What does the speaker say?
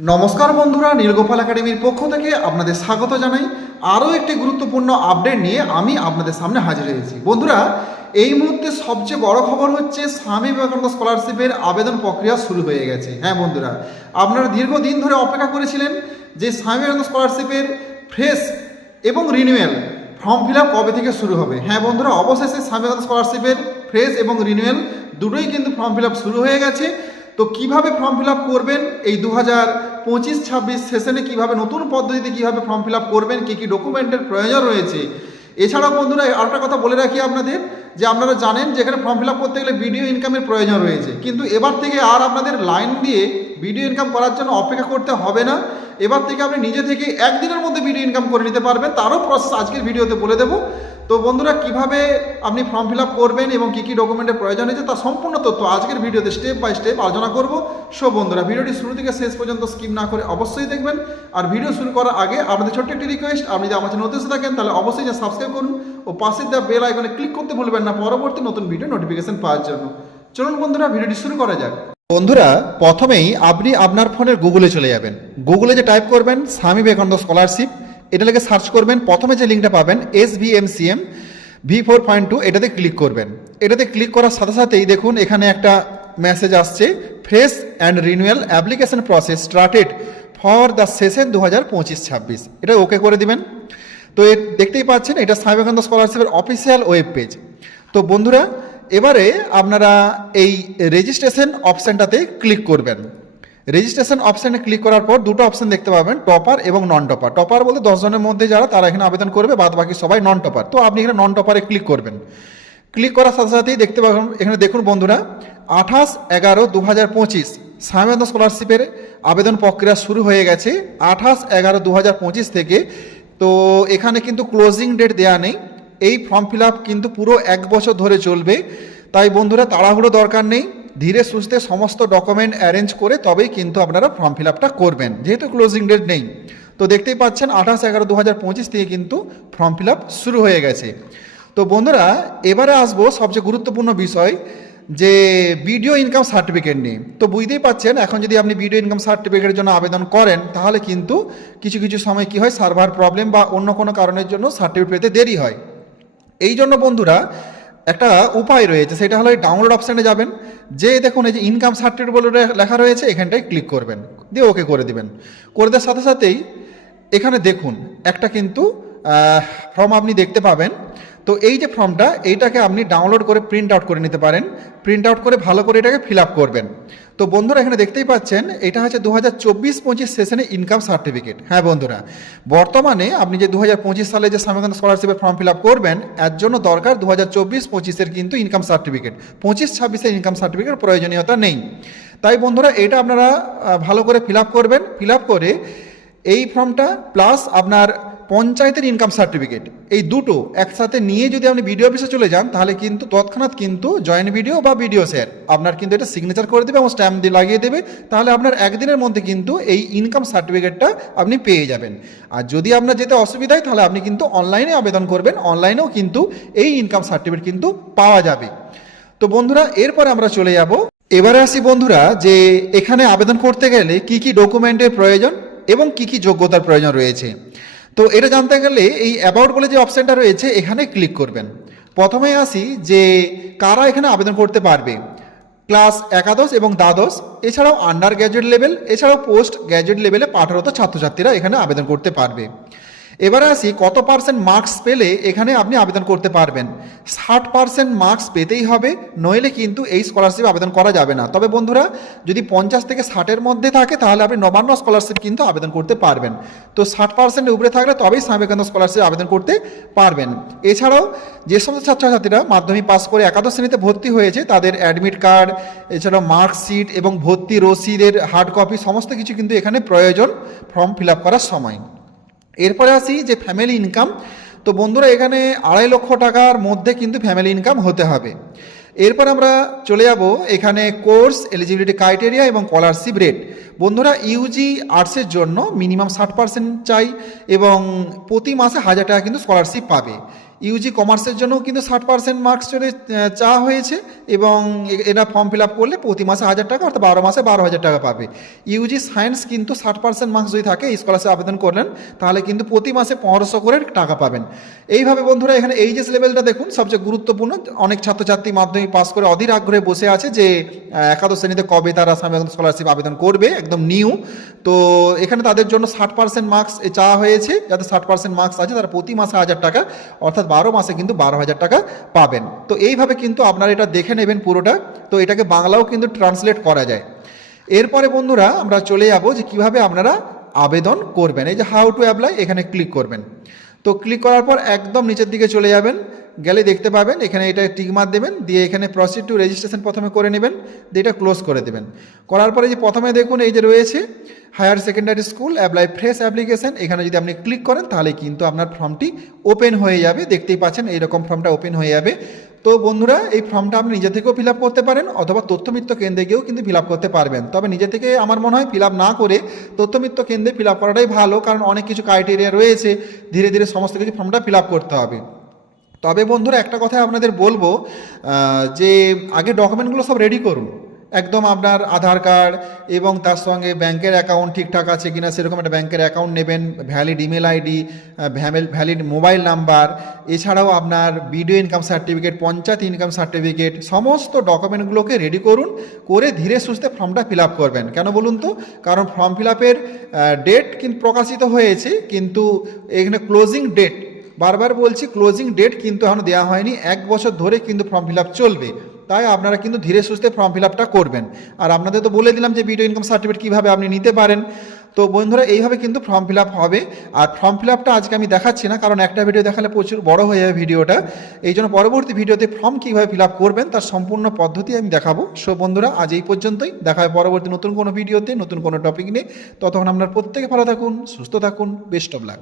নমস্কার বন্ধুরা, নীলগোপাল একাডেমির পক্ষ থেকে আপনাদের স্বাগত জানাই। আরও একটি গুরুত্বপূর্ণ আপডেট নিয়ে আমি আপনাদের সামনে হাজির হয়েছি। বন্ধুরা, এই মুহূর্তে সবচেয়ে বড় খবর হচ্ছে স্বামী বিবেকানন্দ স্কলারশিপের আবেদন প্রক্রিয়া শুরু হয়ে গেছে। হ্যাঁ বন্ধুরা, আপনারা দীর্ঘদিন ধরে অপেক্ষা করেছিলেন যে স্বামী বিবেকানন্দ স্কলারশিপের ফ্রেশ এবং রিনিউয়াল ফর্ম ফিল কবে থেকে শুরু হবে। হ্যাঁ বন্ধুরা, অবশেষে স্বামী বিবেকানন্দ স্কলারশিপের ফ্রেশ এবং রিনিউয়াল দুটোই কিন্তু ফর্ম ফিল শুরু হয়ে গেছে। তো কীভাবে ফর্ম ফিল করবেন? এই দু হাজার পঁচিশ, ছাব্বিশ সেশনে কীভাবে, নতুন পদ্ধতিতে কীভাবে ফর্ম ফিল করবেন? কী কী ডকুমেন্টের প্রয়োজন রয়েছে? এছাড়াও বন্ধুরা আরেকটা কথা বলে রাখি আপনাদের, যে আপনারা জানেন যে এখানে ফর্ম ফিল করতে গেলে ভিডিও ইনকামের প্রয়োজন রয়েছে। কিন্তু এবার থেকে আর আপনাদের লাইন দিয়ে ভিডিও ইনকাম করার জন্য অপেক্ষা করতে হবে না। এবার থেকে আপনি নিজে থেকে একদিনের মধ্যে ভিডিও ইনকাম করে নিতে পারবেন। তারও প্রসেস আজকের ভিডিওতে বলে দেবো। তো বন্ধুরা, কীভাবে আপনি ফর্ম ফিল করবেন এবং কী কী ডকুমেন্টের প্রয়োজন হয়েছে তার সম্পূর্ণ তথ্য আজকের ভিডিওতে স্টেপ বাই স্টেপ আলোচনা করব। সো বন্ধুরা, ভিডিওটি শুরু থেকে শেষ পর্যন্ত স্কিপ না করে অবশ্যই দেখবেন। আর ভিডিও শুরু করার আগে আপনাদের ছোট্ট একটি রিকোয়েস্ট আপনি যদি আমার চ্যানেল থাকেন, তাহলে অবশ্যই যে সাবস্ক্রাইব করুন ও পাশের দেওয়া বেল আইকনে ক্লিক করতে ভুলবেন না পরবর্তী নতুন ভিডিও নোটিফিকেশন পাওয়ার জন্য। চলুন বন্ধুরা, ভিডিওটি শুরু করা যাক। বন্ধুরা, প্রথমেই আপনি আপনার ফোনের গুগলে চলে যাবেন। গুগলে যে টাইপ করবেন স্বামী বিবেকানন্দ স্কলারশিপ এটা লেগে সার্চ করবেন, প্রথমে যে লিঙ্কটা পাবেন S V M C M V four point two এটাতে ক্লিক করবেন। এটাতে ক্লিক করার সাথে সাথেই দেখুন, এখানে একটা মেসেজ আসছে fresh and renewal application process started for the session দু হাজার পঁচিশ ছাব্বিশ। এটা ওকে করে দিবেন। তো এর দেখতেই পাচ্ছেন, এটা স্বামী স্কলারশিপের অফিসিয়াল ওয়েব পেজ তো বন্ধুরা, এবারে আপনারা এই রেজিস্ট্রেশন অপশানটাতে ক্লিক করবেন। রেজিস্ট্রেশন অপশানে ক্লিক করার পর দুটো অপশান দেখতে পাবেন টপার এবং নন টপার টপার বলতে দশজনের মধ্যে যারা, তারা এখানে আবেদন করবে বাদ বাকি সবাই নন টপার তো আপনি এখানে নন টপারে ক্লিক করবেন। ক্লিক করার সাথে সাথেই দেখতে পাবেন, এখানে দেখুন বন্ধুরা, আঠাশ এগারো দু হাজার পঁচিশ স্বামীবন্ধ স্কলারশিপের আবেদন প্রক্রিয়া শুরু হয়ে গেছে আঠাশ এগারো দু হাজার পঁচিশ থেকে। তো এখানে কিন্তু ক্লোজিং ডেট দেওয়া নেই। এই ফর্ম ফিল আপ কিন্তু পুরো এক বছর ধরে চলবে। তাই বন্ধুরা, তাড়াহুড়ো দরকার নেই। ধীরে সুস্থে সমস্ত ডকুমেন্ট অ্যারেঞ্জ করে তবেই কিন্তু আপনারা ফর্ম ফিল আপটা করবেন। যেহেতু ক্লোজিং ডেট নেই। তো দেখতেই পাচ্ছেন আঠাশ এগারো দু হাজার পঁচিশ থেকে কিন্তু ফর্ম ফিল আপ শুরু হয়ে গেছে। তো বন্ধুরা, এবারে আসব সবচেয়ে গুরুত্বপূর্ণ বিষয়, যে ভিডিও ইনকাম সার্টিফিকেট নিয়ে। তো বুঝতেই পাচ্ছেন, এখন যদি আপনি ভিডিও ইনকাম সার্টিফিকেটের জন্য আবেদন করেন, তাহলে কিন্তু কিছু কিছু সময় কি হয় সার্ভার প্রবলেম বা অন্য কোনো কারণের জন্য সার্টিফিকেট পেতে দেরি হয়। এই জন্য বন্ধুরা একটা উপায় রয়েছে, সেটা হলো ডাউনলোড অপশানে যাবেন, যে দেখুন এই যে ইনকাম সার্টিফিকেট বলে লেখা রয়েছে, এখানটায় ক্লিক করবেন, দিয়ে ওকে করে দিবেন। করে দেওয়ার সাথে সাথেই এখানে দেখুন, একটা কিন্তু ফর্ম আপনি দেখতে পাবেন তো এই যে ফর্মটা, এইটাকে আপনি ডাউনলোড করে প্রিন্ট আউট করে নিতে পারেন। প্রিন্ট আউট করে ভালো করে এটাকে ফিল আপ করবেন। তো বন্ধুরা, এখানে দেখতেই পাচ্ছেন, এটা হচ্ছে দু হাজার চব্বিশ পঁচিশ সেশনে ইনকাম সার্টিফিকেট হ্যাঁ বন্ধুরা, বর্তমানে আপনি যে দু হাজার পঁচিশ সালে যে স্বামীকান্ত স্কলারশিপের ফর্ম ফিল আপ করবেন, এর জন্য দরকার দু হাজার চব্বিশ পঁচিশের কিন্তু ইনকাম সার্টিফিকেট পঁচিশ ছাব্বিশের ইনকাম সার্টিফিকেট প্রয়োজনীয়তা নেই। তাই বন্ধুরা, এটা আপনারা ভালো করে ফিল আপ করবেন। ফিল আপ করে এই ফর্মটা প্লাস আপনার পঞ্চায়েতের ইনকাম সার্টিফিকেট এই দুটো একসাথে নিয়ে যদি আপনি বিডিও অফিসে চলে যান, তাহলে কিন্তু তৎক্ষণাৎ কিন্তু জয়েন্ট ভিডিও বা ভিডিও স্যার আপনার কিন্তু এটা সিগনেচার করে দেবে এবং স্ট্যাম্প দিয়ে লাগিয়ে দেবে। তাহলে আপনার একদিনের মধ্যে কিন্তু এই ইনকাম সার্টিফিকেটটা আপনি পেয়ে যাবেন। আর যদি আপনার যেতে অসুবিধা হয়, তাহলে আপনি কিন্তু অনলাইনে আবেদন করবেন। অনলাইনেও কিন্তু এই ইনকাম সার্টিফিকেট কিন্তু পাওয়া যাবে। তো বন্ধুরা, এরপরে আমরা চলে যাব। এবারে আসি বন্ধুরা, যে এখানে আবেদন করতে গেলে কি কি ডকুমেন্টের প্রয়োজন এবং কি কি যোগ্যতার প্রয়োজন রয়েছে। তো এটা জানতে গেলে এই অ্যাবাউট বলে যে অপশানটা রয়েছে, এখানে ক্লিক করবেন। প্রথমে আসি যে কারা এখানে আবেদন করতে পারবে। ক্লাস একাদশ এবং দ্বাদশ, এছাড়াও আন্ডার গ্র্যাজুয়েট লেভেল এছাড়াও পোস্ট গ্র্যাজুয়েট লেভেলে পাঠরত ছাত্রছাত্রীরা এখানে আবেদন করতে পারবে। এবারে আসি কত পার্সেন্ট মার্কস পেলে এখানে আপনি আবেদন করতে পারবেন। ষাট পার্সেন্ট মার্কস পেতেই হবে, নইলে কিন্তু এই স্কলারশিপ আবেদন করা যাবে না। তবে বন্ধুরা, যদি পঞ্চাশ থেকে ষাটের মধ্যে থাকে, তাহলে আপনি নবান্ন স্কলারশিপ কিন্তু আবেদন করতে পারবেন। তো ষাট পার্সেন্টের উপরে থাকলে তবেই স্বামী বিবেকানন্দ স্কলারশিপ আবেদন করতে পারবেন। এছাড়াও, যে সমস্ত ছাত্রছাত্রীরা মাধ্যমিক পাস করে একাদশ শ্রেণীতে ভর্তি হয়েছে, তাদের অ্যাডমিট কার্ড এছাড়াও মার্কশিট এবং ভর্তি রসিদের হার্ড কপি সমস্ত কিছু কিন্তু এখানে প্রয়োজন ফর্ম ফিল করার সময়। এরপরে আসি যে ফ্যামিলি ইনকাম তো বন্ধুরা এখানে আড়াই লক্ষ টাকার মধ্যে কিন্তু ফ্যামিলি ইনকাম হতে হবে। এরপর আমরা চলে যাব এখানে কোর্স এলিজিবিলিটি ক্রাইটেরিয়া এবং স্কলারশিপ রেট বন্ধুরা ইউজি আর্টসের জন্য মিনিমাম ষাট পার্সেন্ট চাই এবং প্রতি মাসে হাজার টাকা কিন্তু স্কলারশিপ পাবে। ইউজি কমার্সের জন্য কিন্তু ষাট পার্সেন্ট মার্কস চলে চাওয়া হয়েছে এবং এটা ফর্ম ফিল আপ করলে প্রতি মাসে হাজার টাকা অর্থাৎ বারো মাসে বারো হাজার টাকা পাবে। ইউজি সায়েন্স কিন্তু ষাট পার্সেন্ট মার্কস যদি থাকে স্কলারশিপ আবেদন করলেন, তাহলে কিন্তু প্রতি মাসে পনেরোশো করে টাকা পাবেন। এইভাবে বন্ধুরা এখানে এইচএস লেভেলটা দেখুন, সবচেয়ে গুরুত্বপূর্ণ। অনেক ছাত্রছাত্রী মাধ্যমিক পাস করে অধীর আগ্রহে বসে আছে যে একাদশ শ্রেণীতে কবে তারা স্বামী স্কলারশিপ আবেদন করবে, একদম নিউ তো এখানে তাদের জন্য ষাট পার্সেন্ট মার্কস চাওয়া হয়েছে। যাতে ষাট পার্সেন্ট মার্কস আছে, তারা প্রতি মাসে হাজার টাকা, অর্থাৎ বারো মাসে কিন্তু বারো হাজার টাকা পাবেন। তো এইভাবে কিন্তু আপনারা এটা দেখে নেবেন পুরোটা। তো এটাকে বাংলাও কিন্তু ট্রান্সলেট করা যায়। এরপরে বন্ধুরা আমরা চলে যাব যে কীভাবে আপনারা আবেদন করবেন। এই যে হাউ টু অ্যাপ্লাই এখানে ক্লিক করবেন। তো ক্লিক করার পর একদম নিচের দিকে চলে যাবেন। গেলে দেখতে পাবেন, এখানে এটা টিক মার দেবেন, দিয়ে এখানে প্রসিড টু রেজিস্ট্রেশন প্রথমে করে নেবেন, দিয়ে এটা ক্লোজ করে দেবেন। করার পরে যে প্রথমে দেখুন, এই যে রয়েছে higher secondary school apply fresh application, এখানে যদি আপনি ক্লিক করেন, তাহলে কিন্তু আপনার ফর্মটি ওপেন হয়ে যাবে। দেখতেই পাচ্ছেন এইরকম ফর্মটা ওপেন হয়ে যাবে। তো বন্ধুরা, এই ফর্মটা আপনি নিজে থেকেও ফিল করতে পারেন অথবা তথ্যমিত্র কেন্দ্রে গিয়েও কিন্তু ফিল করতে পারবেন। তবে নিজে থেকে আমার মনে হয় ফিল না করে তথ্যমিত্র কেন্দ্রে ফিল করাটাই ভালো, কারণ অনেক কিছু ক্রাইটেরিয়া রয়েছে। ধীরে ধীরে সমস্ত কিছু ফর্মটা ফিল করতে হবে। তবে বন্ধুরা, একটা কথা আপনাদের বলব যে আগে ডকুমেন্টগুলো সব রেডি করুন। একদম আপনার আধার কার্ড এবং তার সঙ্গে ব্যাংকের অ্যাকাউন্ট ঠিকঠাক আছে কিনা সেরকম একটা ব্যাংকের অ্যাকাউন্ট নেবেন valid email ID valid mobile number এছাড়াও আপনার BDO income certificate panchayat income certificate সমস্ত ডকুমেন্টগুলোকে রেডি করুন, করে ধীরে সুস্থে ফর্মটা ফিল আপ করবেন। কেন বলুন তো? কারণ ফর্ম ফিল আপের ডেট কিন্তু প্রকাশিত হয়েছে, কিন্তু এখানে ক্লোজিং ডেট বারবার বলছি ক্লোজিং ডেট কিন্তু এখনও দেওয়া হয়নি, এক বছর ধরে কিন্তু ফর্ম ফিল আপ চলবে। তাই আপনারা কিন্তু ধীরে সুস্থে ফর্ম ফিল আপটা করবেন। আর আপনাদের তো বলে দিলাম যে ভিডিও ইনকাম সার্টিফিকেট কীভাবে আপনি নিতে পারেন। তো বন্ধুরা, এইভাবে কিন্তু ফর্ম ফিল আপ হবে। আর ফর্ম ফিল আপটা আজকে আমি দেখাচ্ছি না, কারণ একটা ভিডিও দেখালে প্রচুর বড় হয়ে যাবে ভিডিওটা এই জন্য পরবর্তী ভিডিওতে ফর্ম কীভাবে ফিল আপ করবেন, তার সম্পূর্ণ পদ্ধতি আমি দেখাবো। সো বন্ধুরা, আজ এই পর্যন্তই। দেখা হয় পরবর্তী নতুন কোনো ভিডিওতে নতুন কোনো টপিক নিয়ে। ততক্ষণ আপনার প্রত্যেকে ভালো থাকুন, সুস্থ থাকুন বেস্ট অফ লাক